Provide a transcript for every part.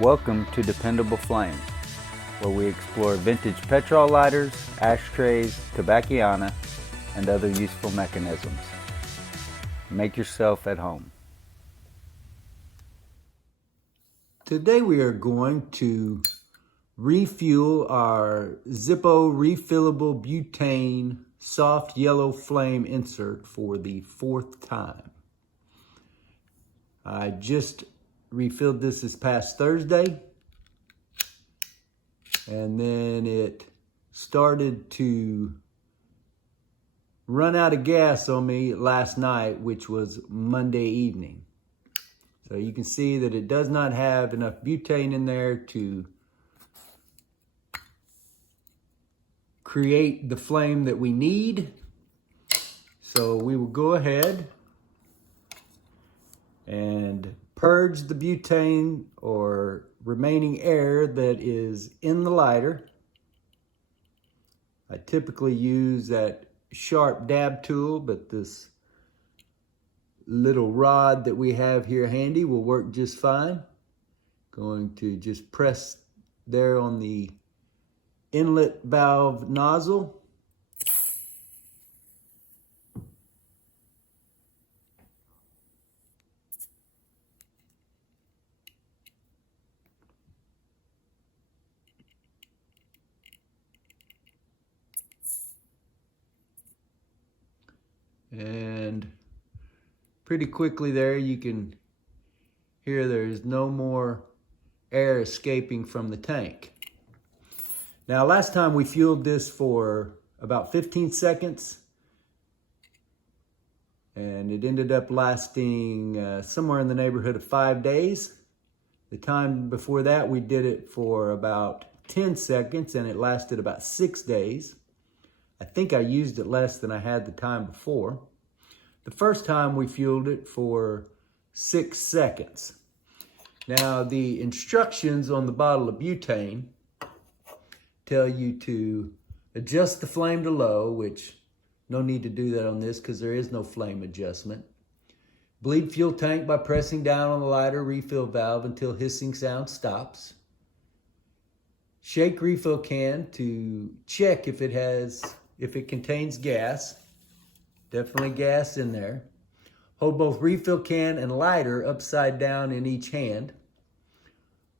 Welcome to Dependable Flame, where we explore vintage petrol lighters, ashtrays, tobacciana, and other useful mechanisms. Make yourself at home. Today we are going to refuel our Zippo refillable butane soft yellow flame insert for the fourth time. I just refilled this past Thursday, and then it started to run out of gas on me last night, which was Monday evening. So you can see that it does not have enough butane in there to create the flame that we need. So we will go ahead and purge the butane or remaining air that is in the lighter. I typically use that sharp dab tool, but this little rod that we have here handy will work just fine. Going to just press there on the inlet valve nozzle. And pretty quickly there you can hear there's no more air escaping from the tank. Now last time we fueled this for about 15 seconds and it ended up lasting somewhere in the neighborhood of 5 days. The time before that we did it for about 10 seconds and it lasted about 6 days. I think I used it less than I had the time before. The first time we fueled it for 6 seconds. Now the instructions on the bottle of butane tell you to adjust the flame to low, which no need to do that on this because there is no flame adjustment. Bleed fuel tank by pressing down on the lighter refill valve until hissing sound stops. Shake refill can to check if it contains gas. Definitely gas in there. Hold both refill can and lighter upside down in each hand.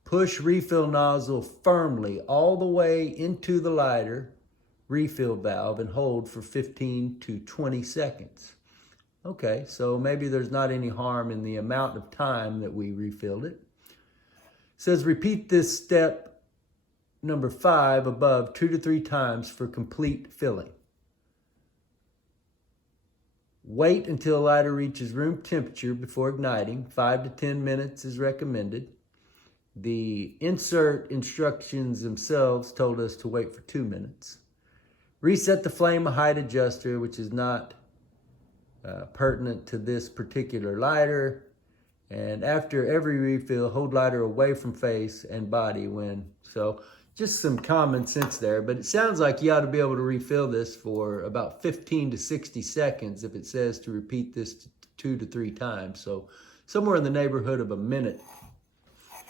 Push refill nozzle firmly all the way into the lighter refill valve and hold for 15 to 20 seconds. Okay, so maybe there's not any harm in the amount of time that we refilled it. It says repeat this step number 5 above 2 to 3 times for complete filling. Wait until lighter reaches room temperature before igniting. 5 to 10 minutes is recommended. The insert instructions themselves told us to wait for 2 minutes. Reset the flame height adjuster, which is not pertinent to this particular lighter. And after every refill, hold lighter away from face and body so just some common sense there, but it sounds like you ought to be able to refill this for about 15 to 60 seconds if it says to repeat this 2 to 3 times. So somewhere in the neighborhood of a minute.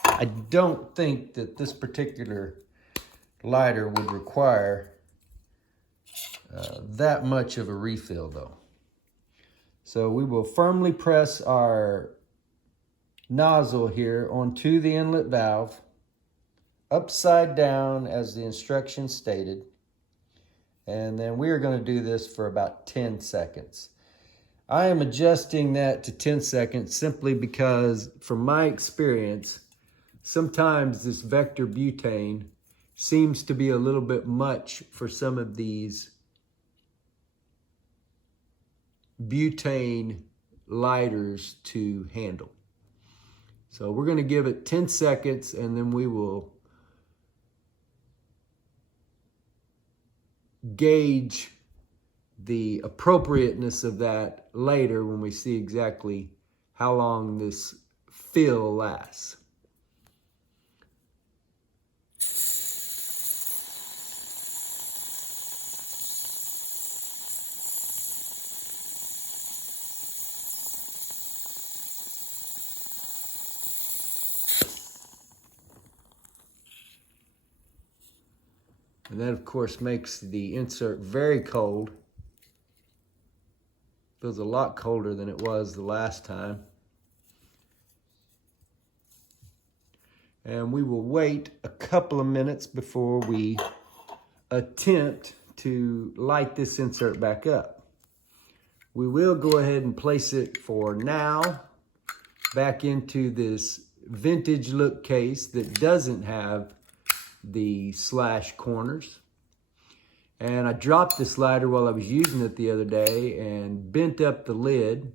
I don't think that this particular lighter would require that much of a refill though. So we will firmly press our nozzle here onto the inlet valve, upside down as the instructions stated. And then we are going to do this for about 10 seconds. I am adjusting that to 10 seconds simply because from my experience, sometimes this vector butane seems to be a little bit much for some of these butane lighters to handle. So we're going to give it 10 seconds and then we will gauge the appropriateness of that later when we see exactly how long this fill lasts. And that, of course, makes the insert very cold. Feels a lot colder than it was the last time. And we will wait a couple of minutes before we attempt to light this insert back up. We will go ahead and place it for now back into this vintage look case that doesn't have the slash corners. And I dropped this lighter while I was using it the other day and bent up the lid.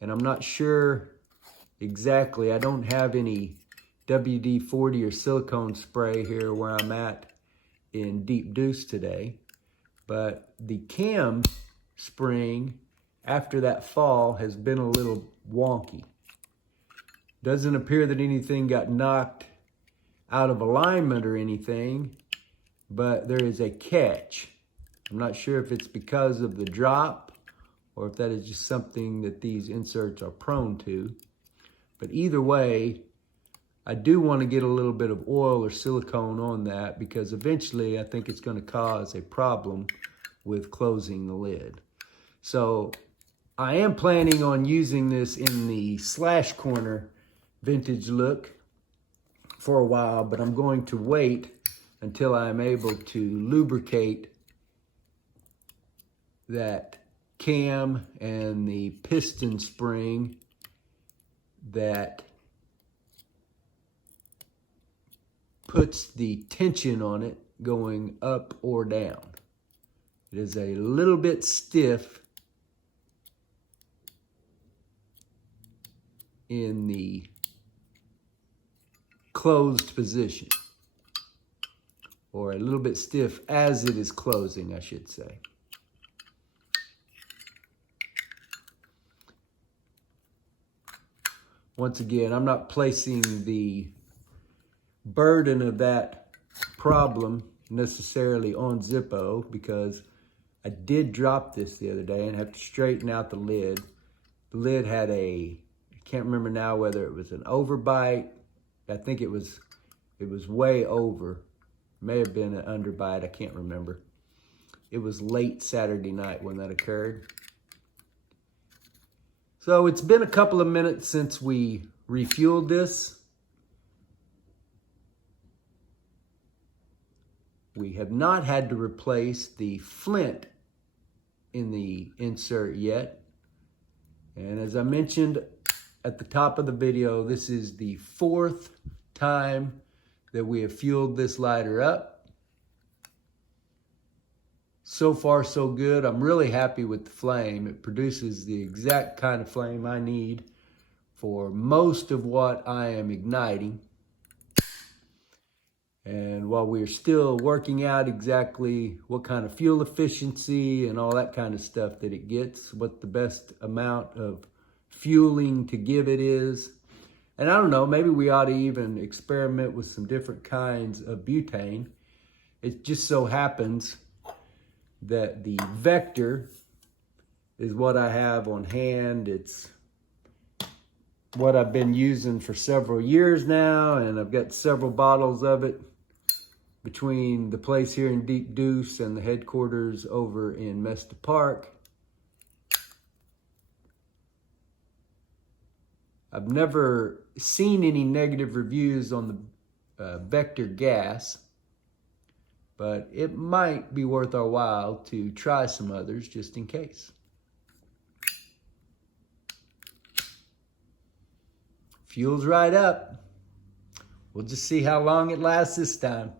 And I'm not sure exactly, I don't have any WD-40 or silicone spray here where I'm at in Deep Deuce today. But the cam spring after that fall has been a little wonky. Doesn't appear that anything got knocked out of alignment or anything, but there is a catch. I'm not sure if it's because of the drop or if that is just something that these inserts are prone to. But either way, I do want to get a little bit of oil or silicone on that because eventually I think it's going to cause a problem with closing the lid. So I am planning on using this in the slash corner vintage look for a while, but I'm going to wait until I'm able to lubricate that cam and the piston spring that puts the tension on it going up or down. It is a little bit stiff in the closed position, or a little bit stiff as it is closing, I should say. Once again, I'm not placing the burden of that problem necessarily on Zippo because I did drop this the other day and have to straighten out the lid. The lid had I can't remember now whether it was an overbite. I think it was way over. May have been an underbite, I can't remember. It was late Saturday night when that occurred. So it's been a couple of minutes since we refueled this. We have not had to replace the flint in the insert yet. And as I mentioned at the top of the video, this is the 4th time that we have fueled this lighter up. So far, so good. I'm really happy with the flame. It produces the exact kind of flame I need for most of what I am igniting. And while we're still working out exactly what kind of fuel efficiency and all that kind of stuff that it gets, what the best amount of fueling to give it is. And I don't know, maybe we ought to even experiment with some different kinds of butane. It just so happens that the Vector is what I have on hand. It's what I've been using for several years now, and I've got several bottles of it between the place here in Deep Deuce and the headquarters over in Mesta Park. I've never seen any negative reviews on the Vector gas, but it might be worth our while to try some others just in case. Fuel's right up. We'll just see how long it lasts this time.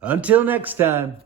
Until next time.